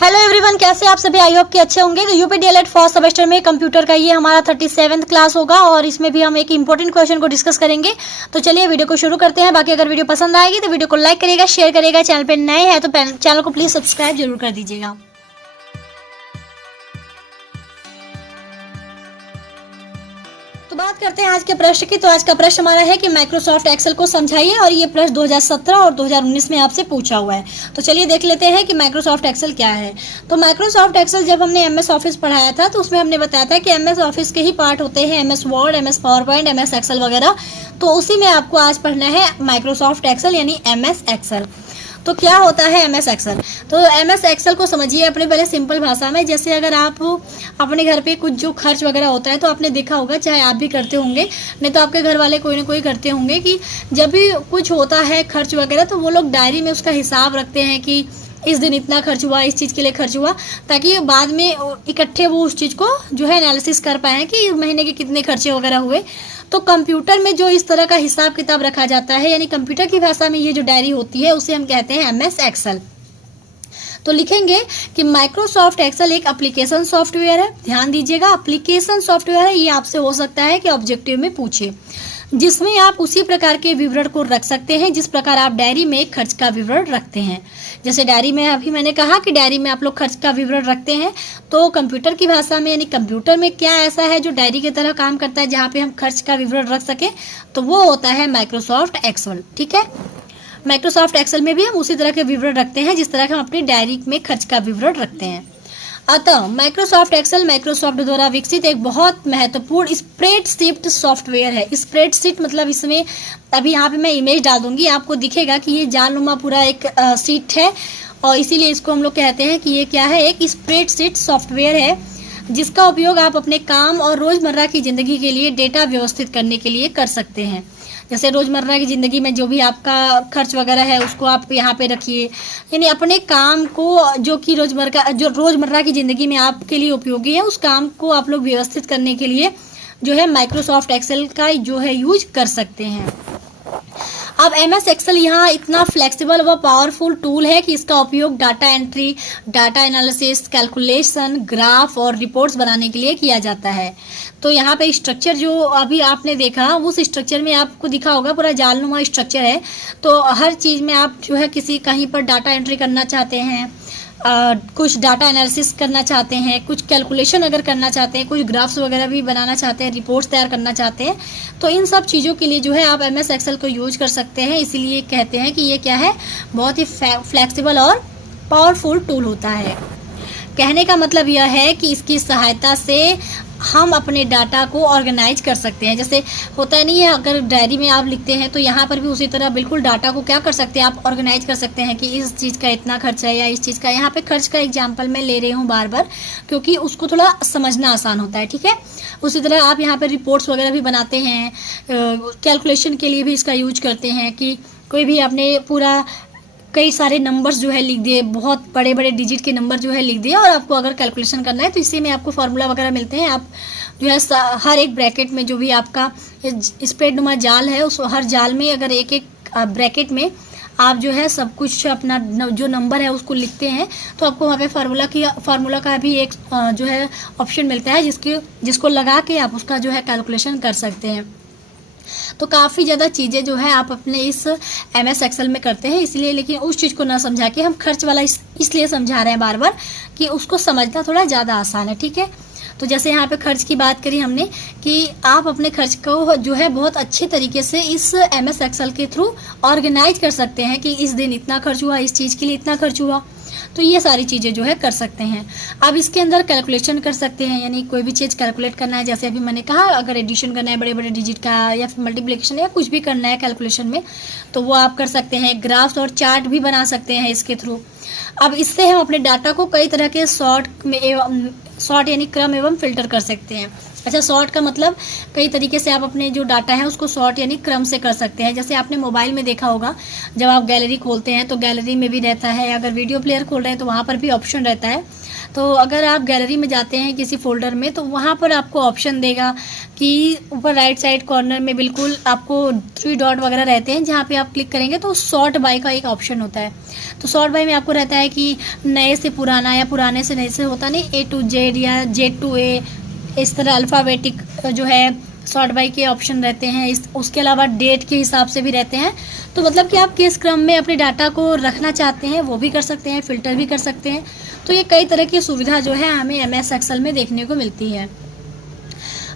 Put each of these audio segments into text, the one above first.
Hello everyone, कैसे आप सभी? आई होप कि अच्छे होंगे। तो यूपी डीएलएड फर्स्ट सेमेस्टर में कंप्यूटर का ये हमारा 37th क्लास होगा और इसमें भी हम एक इंपॉर्टेंट क्वेश्चन को डिस्कस करेंगे। तो चलिए वीडियो को शुरू करते हैं। बाकी अगर वीडियो पसंद आएगी तो वीडियो को लाइक करिएगा, शेयर करिएगा। चैनल पे नए हैं तो चैनल को प्लीज सब्सक्राइब जरूर कर दीजिएगा। तो बात करते हैं आज के प्रश्न की। तो आज का प्रश्न हमारा है कि माइक्रोसॉफ्ट एक्सेल को समझाइए, और ये प्रश्न 2017 और 2019 में आपसे पूछा हुआ है। तो चलिए देख लेते हैं कि माइक्रोसॉफ्ट एक्सेल क्या है। तो माइक्रोसॉफ्ट एक्सेल जब हमने एमएस ऑफिस पढ़ाया था तो उसमें हमने बताया था कि एमएस ऑफिस के ही पार्ट होते हैं, MS Word, MS PowerPoint, MS Excel वगैरह। तो उसी में आपको आज पढ़ना है माइक्रोसॉफ्ट एक्सेल यानी एमएस एक्सेल। तो क्या होता है एमएस एक्सेल? तो एमएस एक्सेल को समझिए अपने पहले सिंपल भाषा में। जैसे अगर आप अपने घर पे कुछ जो खर्च वगैरह होता है तो आपने देखा होगा, चाहे आप भी करते होंगे, नहीं तो आपके घर वाले कोई ना कोई करते होंगे, कि जब भी कुछ होता है खर्च वगैरह तो वो लोग डायरी में उसका हिसाब रखते हैं कि इस दिन इतना खर्च हुआ, इस चीज़ के लिए खर्च हुआ, ताकि बाद में इकट्ठे वो उस चीज़ को जो है एनालिसिस कर पाएँ कि इस महीने के कितने खर्चे वगैरह हुए। तो कंप्यूटर में जो इस तरह का हिसाब किताब रखा जाता है, यानी कंप्यूटर की भाषा में ये जो डायरी होती है उसे हम कहते हैं एमएस एक्सेल। तो लिखेंगे कि माइक्रोसॉफ्ट एक्सेल एक एप्लीकेशन सॉफ्टवेयर है। ध्यान दीजिएगा, एप्लीकेशन सॉफ्टवेयर है। ये आपसे हो सकता है कि ऑब्जेक्टिव में पूछे, जिसमें आप उसी प्रकार के विवरण को रख सकते हैं जिस प्रकार आप डायरी में खर्च का विवरण रखते हैं। जैसे डायरी में अभी मैंने कहा कि डायरी में आप लोग खर्च का विवरण रखते हैं, तो कंप्यूटर की भाषा में यानी कंप्यूटर में क्या ऐसा है जो डायरी की तरह काम करता है जहाँ पे हम खर्च का विवरण रख सकें, तो वो होता है माइक्रोसॉफ्ट एक्सेल। ठीक है, माइक्रोसॉफ्ट एक्सेल में भी हम उसी तरह के विवरण रखते हैं जिस तरह के हम अपनी डायरी में खर्च का विवरण रखते हैं। अतः माइक्रोसॉफ्ट एक्सेल माइक्रोसॉफ्ट द्वारा विकसित एक बहुत महत्वपूर्ण स्प्रेडशीट सॉफ्टवेयर है। स्प्रेडशीट मतलब इसमें अभी यहाँ पे मैं इमेज डाल दूंगी, आपको दिखेगा कि ये जालनुमा पूरा एक शीट है, और इसीलिए इसको हम लोग कहते हैं कि ये क्या है, एक स्प्रेडशीट सॉफ्टवेयर है, जिसका उपयोग आप अपने काम और रोज़मर्रा की ज़िंदगी के लिए डेटा व्यवस्थित करने के लिए कर सकते हैं। जैसे रोज़मर्रा की ज़िंदगी में जो भी आपका खर्च वगैरह है उसको आप यहाँ पे रखिए, यानी अपने काम को जो कि रोज़मर्रा की ज़िंदगी में आपके लिए उपयोगी है, उस काम को आप लोग व्यवस्थित करने के लिए जो है माइक्रोसॉफ्ट एक्सेल का जो है यूज कर सकते हैं। अब एमएस एक्सेल यहाँ इतना फ्लेक्सिबल व पावरफुल टूल है कि इसका उपयोग data entry, data analysis, calculation, graph और रिपोर्ट्स बनाने के लिए किया जाता है। तो यहाँ पे स्ट्रक्चर जो अभी आपने देखा, उस स्ट्रक्चर में आपको दिखा होगा पूरा जालनुमा स्ट्रक्चर है। तो हर चीज़ में आप जो है कहीं पर डाटा एंट्री करना चाहते हैं, कुछ डाटा एनालिसिस करना चाहते हैं, कुछ कैलकुलेशन अगर करना चाहते हैं, कुछ ग्राफ्स वगैरह भी बनाना चाहते हैं, रिपोर्ट्स तैयार करना चाहते हैं, तो इन सब चीज़ों के लिए जो है आप एमएस एक्सेल को यूज कर सकते हैं। इसीलिए कहते हैं कि ये क्या है, बहुत ही फ्लेक्सिबल और पावरफुल टूल होता है। कहने का मतलब यह है कि इसकी सहायता से हम अपने डाटा को ऑर्गेनाइज कर सकते हैं। जैसे होता नहीं है, अगर डायरी में आप लिखते हैं तो यहाँ पर भी उसी तरह बिल्कुल डाटा को क्या कर सकते हैं, आप ऑर्गेनाइज कर सकते हैं कि इस चीज़ का इतना खर्च है या इस चीज़ का। यहाँ पे खर्च का एग्जांपल मैं ले रही हूँ बार बार, क्योंकि उसको थोड़ा समझना आसान होता है। ठीक है, उसी तरह आप यहाँ पर रिपोर्ट्स वगैरह भी बनाते हैं, कैलकुलेशन के लिए भी इसका यूज करते हैं कि कोई भी आपने पूरा कई सारे नंबर्स जो है लिख दिए, बहुत बड़े बड़े डिजिट के नंबर जो है लिख दिए, और आपको अगर कैलकुलेशन करना है तो इसी में आपको फार्मूला वगैरह मिलते हैं। आप जो है हर एक ब्रैकेट में जो भी आपका स्प्रेड नुमा जाल है, उस हर जाल में अगर एक एक ब्रैकेट में आप जो है सब कुछ अपना जो नंबर है उसको लिखते हैं, तो आपको वहाँ पे फार्मूला का भी एक जो है ऑप्शन मिलता है जिसको लगा के आप उसका जो है कैलकुलेशन कर सकते हैं। तो काफ़ी ज़्यादा चीज़ें जो है आप अपने इस एमएस एक्सेल में करते हैं। इसलिए लेकिन उस चीज़ को ना समझा के हम खर्च वाला इसलिए समझा रहे हैं बार बार कि उसको समझना थोड़ा ज़्यादा आसान है। ठीक है, तो जैसे यहाँ पे खर्च की बात करी हमने कि आप अपने खर्च को जो है बहुत अच्छे तरीके से इस एमएस एक्सेल के थ्रू ऑर्गेनाइज कर सकते हैं कि इस दिन इतना खर्च हुआ, इस चीज़ के लिए इतना खर्च हुआ। तो ये सारी चीज़ें जो है कर सकते हैं। अब इसके अंदर कैलकुलेशन कर सकते हैं, यानी कोई भी चीज़ कैलकुलेट करना है, जैसे अभी मैंने कहा अगर एडिशन करना है बड़े बड़े डिजिट का, या फिर मल्टीप्लिकेशन या कुछ भी करना है कैलकुलेशन में, तो वो आप कर सकते हैं। ग्राफ्स और चार्ट भी बना सकते हैं इसके थ्रू। अब इससे हम अपने डाटा को कई तरह के शॉर्ट यानी क्रम एवं फिल्टर कर सकते हैं। अच्छा, सॉर्ट का मतलब कई तरीके से आप अपने जो डाटा है उसको सॉर्ट यानी क्रम से कर सकते हैं। जैसे आपने मोबाइल में देखा होगा, जब आप गैलरी खोलते हैं तो गैलरी में भी रहता है, अगर वीडियो प्लेयर खोल रहे हैं तो वहाँ पर भी ऑप्शन रहता है। तो अगर आप गैलरी में जाते हैं किसी फोल्डर में, तो वहाँ पर आपको ऑप्शन देगा कि ऊपर राइट साइड कॉर्नर में बिल्कुल आपको 3 डॉट वगैरह रहते हैं, जहाँ पे आप क्लिक करेंगे तो सॉर्ट बाय का एक ऑप्शन होता है। तो सॉर्ट बाय में आपको रहता है कि नए से पुराना या पुराने से नए से, होता नहीं A to Z या Z to A, इस तरह अल्फ़ाबेटिक जो है सॉर्ट बाय के ऑप्शन रहते हैं। उसके अलावा डेट के हिसाब से भी रहते हैं। तो मतलब कि आप किस क्रम में अपने डाटा को रखना चाहते हैं वो भी कर सकते हैं, फ़िल्टर भी कर सकते हैं। तो ये कई तरह की सुविधा जो है हमें MS एक्सेल में देखने को मिलती है।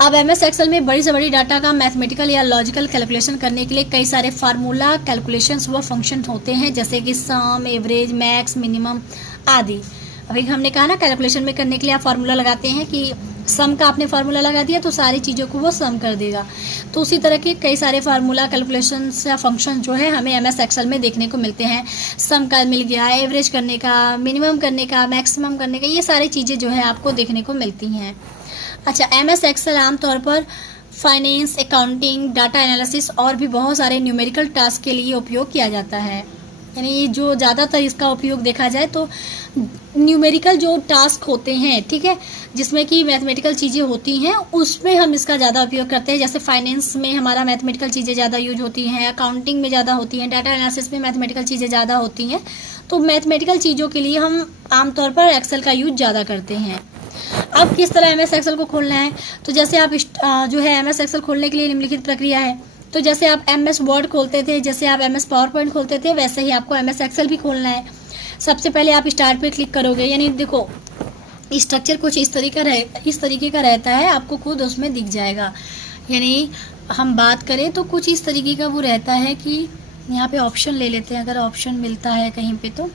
अब MS एक्सेल में बड़ी से बड़ी डाटा का मैथमेटिकल या लॉजिकल कैलकुलेशन करने के लिए कई सारे फार्मूला, कैलकुलेशंस व फंक्शन होते हैं, जैसे कि सम, एवरेज, मैक्स, मिनिमम आदि। अभी हमने कहा ना, कैलकुलेशन में करने के लिए आप फार्मूला लगाते हैं कि सम का आपने फार्मूला लगा दिया तो सारी चीज़ों को वो सम कर देगा। तो उसी तरह के कई सारे फार्मूला, कैलकुलेशंस या फंक्शन जो है हमें MS एक्सेल में देखने को मिलते हैं। सम का मिल गया, एवरेज करने का, मिनिमम करने का, मैक्सिमम करने का, ये सारी चीज़ें जो है आपको देखने को मिलती हैं। अच्छा, MS एक्सेल आमतौर पर फाइनेंस, अकाउंटिंग, डाटा एनालिसिस और भी बहुत सारे न्यूमेरिकल टास्क के लिए उपयोग किया जाता है। यानी जो ज़्यादातर इसका उपयोग देखा जाए तो न्यूमेरिकल जो टास्क होते हैं, ठीक है, जिसमें कि मैथमेटिकल चीज़ें होती हैं, उसमें हम इसका ज़्यादा उपयोग करते हैं। जैसे फाइनेंस में हमारा मैथमेटिकल चीज़ें ज़्यादा यूज होती हैं, अकाउंटिंग में ज़्यादा होती हैं, डाटा एनालिसिस में मैथमेटिकल चीज़ें ज़्यादा होती हैं। तो मैथमेटिकल चीज़ों के लिए हम आमतौर पर एक्सेल का यूज ज़्यादा करते हैं। अब किस तरह MS एक्सेल को खोलना है, तो जैसे आप जो है MS एक्सेल खोलने के लिए निम्नलिखित प्रक्रिया है। तो जैसे आप MS वर्ड खोलते थे, जैसे आप MS पावर पॉइंट खोलते थे, वैसे ही आपको MS एक्सेल भी खोलना है। सबसे पहले आप स्टार्ट पे क्लिक करोगे, यानी देखो स्ट्रक्चर कुछ इस तरीके का रहता है, आपको खुद उसमें दिख जाएगा। यानी हम बात करें तो कुछ इस तरीके का वो रहता है कि यहाँ पे ऑप्शन ले लेते हैं, अगर ऑप्शन मिलता है कहीं पे तो।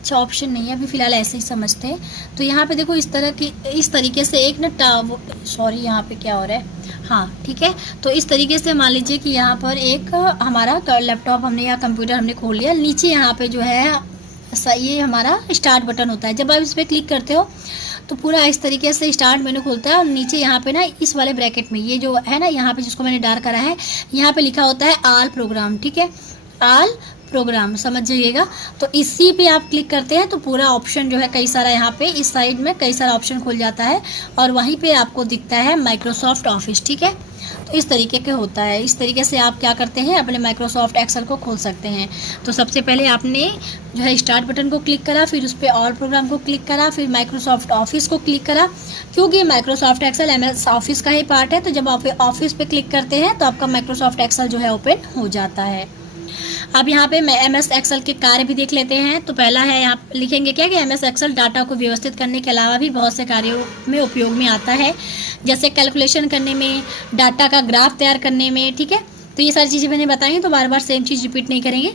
अच्छा, ऑप्शन नहीं है अभी फ़िलहाल, ऐसे ही समझते हैं। तो यहाँ पे देखो इस तरीके से एक ना यहाँ पे क्या हो रहा है, हाँ ठीक है। तो इस तरीके से मान लीजिए कि यहाँ पर एक हमारा लैपटॉप हमने या कंप्यूटर हमने खोल लिया। नीचे यहाँ पे जो है ये हमारा स्टार्ट बटन होता है। जब आप इस पर क्लिक करते हो तो पूरा इस तरीके से स्टार्ट मेनू खुलता है, और नीचे यहाँ पे ना इस वाले ब्रैकेट में ये जो है ना, यहाँ पे जिसको मैंने डार्क करा है, यहाँ पे लिखा होता है ऑल प्रोग्राम, ठीक है, ऑल प्रोग्राम, समझ जाइएगा। तो इसी पे आप क्लिक करते हैं तो पूरा ऑप्शन जो है कई सारा, यहाँ पे इस साइड में कई सारा ऑप्शन खुल जाता है, और वहीं पे आपको दिखता है माइक्रोसॉफ्ट ऑफिस, ठीक है। तो इस तरीके के होता है। इस तरीके से आप क्या करते हैं, अपने माइक्रोसॉफ्ट एक्सेल को खोल सकते हैं। तो सबसे पहले आपने जो है स्टार्ट बटन को क्लिक करा, फिर उस पर ऑल प्रोग्राम को क्लिक करा, फिर माइक्रोसॉफ्ट ऑफिस को क्लिक करा, क्योंकि माइक्रोसॉफ्ट एक्सेल MS ऑफिस का ही पार्ट है। तो जब आप ऑफिस पे क्लिक करते हैं तो आपका माइक्रोसॉफ्ट एक्सेल जो है ओपन हो जाता है। अब यहाँ पे मैं MS एक्सेल के कार्य भी देख लेते हैं। तो पहला है, यहाँ लिखेंगे क्या कि MS एक्सेल डाटा को व्यवस्थित करने के अलावा भी बहुत से कार्यों में उपयोग में आता है, जैसे कैलकुलेशन करने में, डाटा का ग्राफ तैयार करने में, ठीक है। तो ये सारी चीज़ें मैंने बताई, तो बार बार सेम चीज़ रिपीट नहीं करेंगे।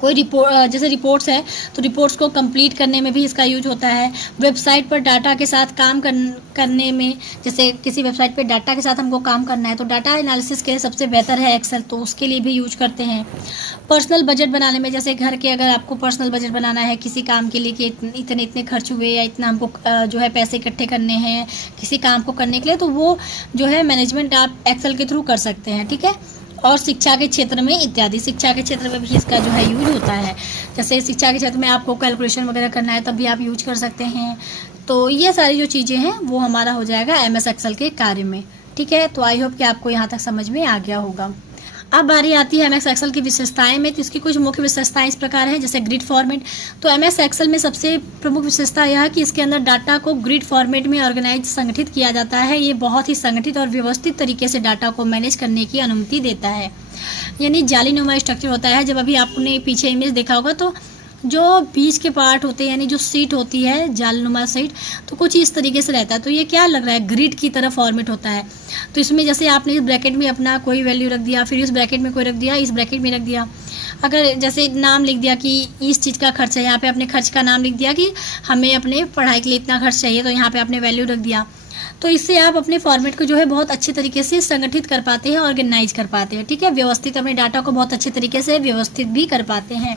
कोई जैसे रिपोर्ट्स है तो रिपोर्ट्स को कंप्लीट करने में भी इसका यूज होता है। वेबसाइट पर डाटा के साथ काम करने में, जैसे किसी वेबसाइट पर डाटा के साथ हमको काम करना है तो डाटा एनालिसिस के लिए सबसे बेहतर है एक्सेल, तो उसके लिए भी यूज करते हैं। पर्सनल बजट बनाने में, जैसे घर के अगर आपको पर्सनल बजट बनाना है किसी काम के लिए कि इतने इतने खर्च हुए या इतना हमको जो है पैसे इकट्ठे करने हैं किसी काम को करने के लिए, तो वो जो है मैनेजमेंट आप एक्सेल के थ्रू कर सकते हैं, ठीक है। और शिक्षा के क्षेत्र में इत्यादि, शिक्षा के क्षेत्र में भी इसका जो है यूज होता है। जैसे शिक्षा के क्षेत्र में आपको कैलकुलेशन वगैरह करना है तब भी आप यूज कर सकते हैं। तो ये सारी जो चीज़ें हैं वो हमारा हो जाएगा MS एक्सेल के कार्य में, ठीक है। तो आई होप कि आपको यहाँ तक समझ में आ गया होगा। अब बारी आती है MS एक्सेल की विशेषताएं में। तो इसकी कुछ मुख्य विशेषताएं इस प्रकार हैं, जैसे ग्रिड फॉर्मेट। तो MS एक्सेल में सबसे प्रमुख विशेषता यह है कि इसके अंदर डाटा को ग्रिड फॉर्मेट में ऑर्गेनाइज संगठित किया जाता है। ये बहुत ही संगठित और व्यवस्थित तरीके से डाटा को मैनेज करने की अनुमति देता है। यानी जालीनुमा स्ट्रक्चर होता है। जब अभी आपने पीछे इमेज देखा होगा तो जो बीच के पार्ट होते हैं, यानी जो सीट होती है जालनुमा सीट, तो कुछ इस तरीके से रहता है। तो ये क्या लग रहा है, ग्रिड की तरह फॉर्मेट होता है। तो इसमें जैसे आपने इस ब्रैकेट में अपना कोई वैल्यू रख दिया, फिर इस ब्रैकेट में कोई रख दिया, इस ब्रैकेट में रख दिया। अगर जैसे नाम लिख दिया कि इस चीज़ का खर्च है, यहाँ पे अपने खर्च का नाम लिख दिया कि हमें अपने पढ़ाई के लिए इतना खर्च चाहिए, तो यहाँ पे आपने वैल्यू रख दिया। तो इससे आप अपने फॉर्मेट को जो है बहुत अच्छे तरीके से संगठित कर पाते हैं, ऑर्गेनाइज कर पाते हैं, ठीक है। व्यवस्थित अपने डाटा को बहुत अच्छे तरीके से व्यवस्थित भी कर पाते हैं।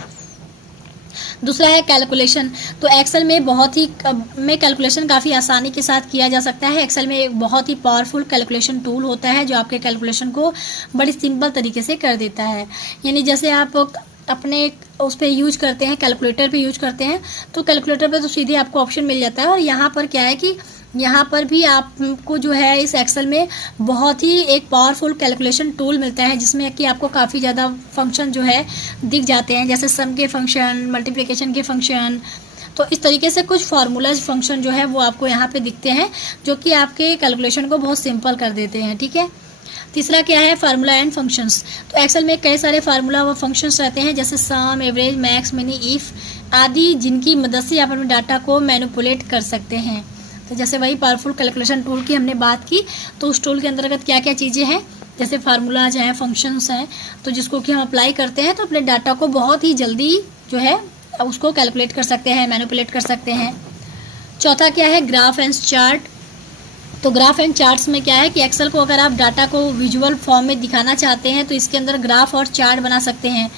दूसरा है कैलकुलेशन। तो एक्सेल में कैलकुलेशन काफ़ी आसानी के साथ किया जा सकता है। एक्सेल में एक बहुत ही पावरफुल कैलकुलेशन टूल होता है जो आपके कैलकुलेशन को बड़ी सिंपल तरीके से कर देता है। यानी जैसे आप अपने उस पर यूज करते हैं, कैलकुलेटर पे यूज करते हैं, तो कैलकुलेटर पे तो सीधे आपको ऑप्शन मिल जाता है। और यहाँ पर क्या है कि यहाँ पर भी आपको जो है इस एक्सेल में बहुत ही एक पावरफुल कैलकुलेशन टूल मिलता है, जिसमें कि आपको काफ़ी ज़्यादा फंक्शन जो है दिख जाते हैं, जैसे सम के फंक्शन, मल्टीप्लिकेशन के फंक्शन। तो इस तरीके से कुछ फार्मूलाज फंक्शन जो है वो आपको यहाँ पे दिखते हैं, जो कि आपके कैलकुलेशन को बहुत सिंपल कर देते हैं। ठीक है। तीसरा क्या है, फार्मूला एंड फंक्शंस। तो एक्सेल में कई सारे फार्मूला व फंक्शंस रहते हैं, जैसे सम, एवरेज, मैक्स, मिनी, इफ़ आदि, जिनकी मदद से आप अपने डाटा को मैनिपुलेट कर सकते हैं। तो जैसे वही पावरफुल कैलकुलेशन टूल की हमने बात की, तो उस टूल के अंतर्गत क्या क्या चीज़ें हैं, जैसे फार्मूलाज हैं, फंक्शंस हैं, तो जिसको कि हम अप्लाई करते हैं तो अपने डाटा को बहुत ही जल्दी जो है उसको कैलकुलेट कर सकते हैं, मैनिपुलेट कर सकते हैं। चौथा क्या है, ग्राफ एंड चार्ट। तो ग्राफ एंड चार्ट्स में क्या है कि एक्सेल को अगर आप डाटा को विजुअल फॉर्म में दिखाना चाहते हैं तो इसके अंदर ग्राफ और चार्ट बना सकते हैं।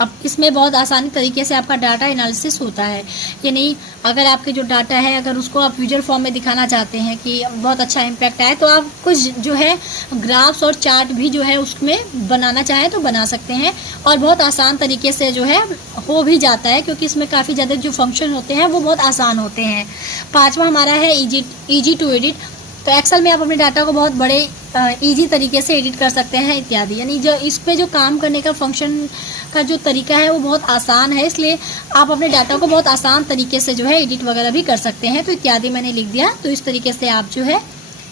अब इसमें बहुत आसानी तरीके से आपका डाटा एनालिसिस होता है। यानी अगर आपके जो डाटा है अगर उसको आप विजुअल फॉर्म में दिखाना चाहते हैं कि बहुत अच्छा इम्पैक्ट आए, तो आप कुछ जो है ग्राफ्स और चार्ट भी जो है उसमें बनाना चाहें तो बना सकते हैं, और बहुत आसान तरीके से जो है हो भी जाता है, क्योंकि इसमें काफ़ी ज़्यादा जो फंक्शन होते हैं वो बहुत आसान होते हैं। पाँचवा हमारा है ईजी टू एडिट। तो एक्सेल में आप अपने डाटा को बहुत बड़े इजी तरीके से एडिट कर सकते हैं इत्यादि। यानी जो इस पे जो काम करने का फंक्शन का जो तरीका है वो बहुत आसान है, इसलिए आप अपने डाटा को बहुत आसान तरीके से जो है एडिट वगैरह भी कर सकते हैं। तो इत्यादि मैंने लिख दिया, तो इस तरीके से आप जो है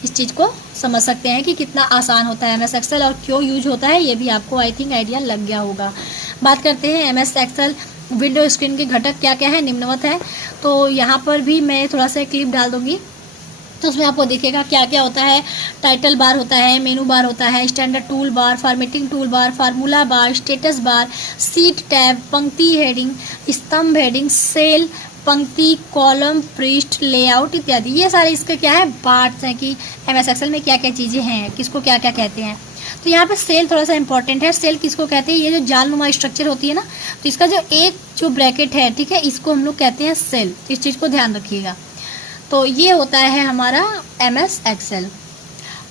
इस चीज़ को समझ सकते हैं कि कितना आसान होता है MS एक्सेल और क्यों यूज होता है। ये भी आपको आई थिंक आइडिया लग गया होगा। बात करते हैं MS एक्सेल विंडो स्क्रीन के घटक क्या क्या है, निम्नवत है। तो यहाँ पर भी मैं थोड़ा सा क्लिप डाल दूँगी, तो उसमें आपको दिखेगा क्या क्या होता है। टाइटल बार होता है, मेनू बार होता है, standard tool bar, formatting tool bar, formula बार, स्टेटस बार, सीट टैब, पंक्ति हेडिंग, स्तंभ हेडिंग, सेल, पंक्ति, कॉलम, पृष्ठ, लेआउट इत्यादि। ये सारे इसके क्या है, पार्ट्स हैं कि MS एक्सेल में क्या क्या चीज़ें हैं, किसको क्या क्या कहते हैं। तो यहाँ पे सेल थोड़ा सा इंपॉर्टेंट है। सेल किसको कहते हैं, ये जो जालनुमा स्ट्रक्चर होती है ना, तो इसका जो ब्रैकेट है, ठीक है, इसको हम लोग कहते हैं सेल। इस चीज़ को ध्यान रखिएगा। तो ये होता है हमारा MS एक्सेल।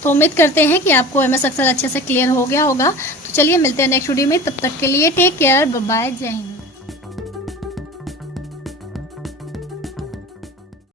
तो उम्मीद करते हैं कि आपको MS एक्सेल अच्छे से क्लियर हो गया होगा। तो चलिए मिलते हैं नेक्स्ट वीडियो में, तब तक के लिए टेक केयर, बाय बाय, जय हिंद।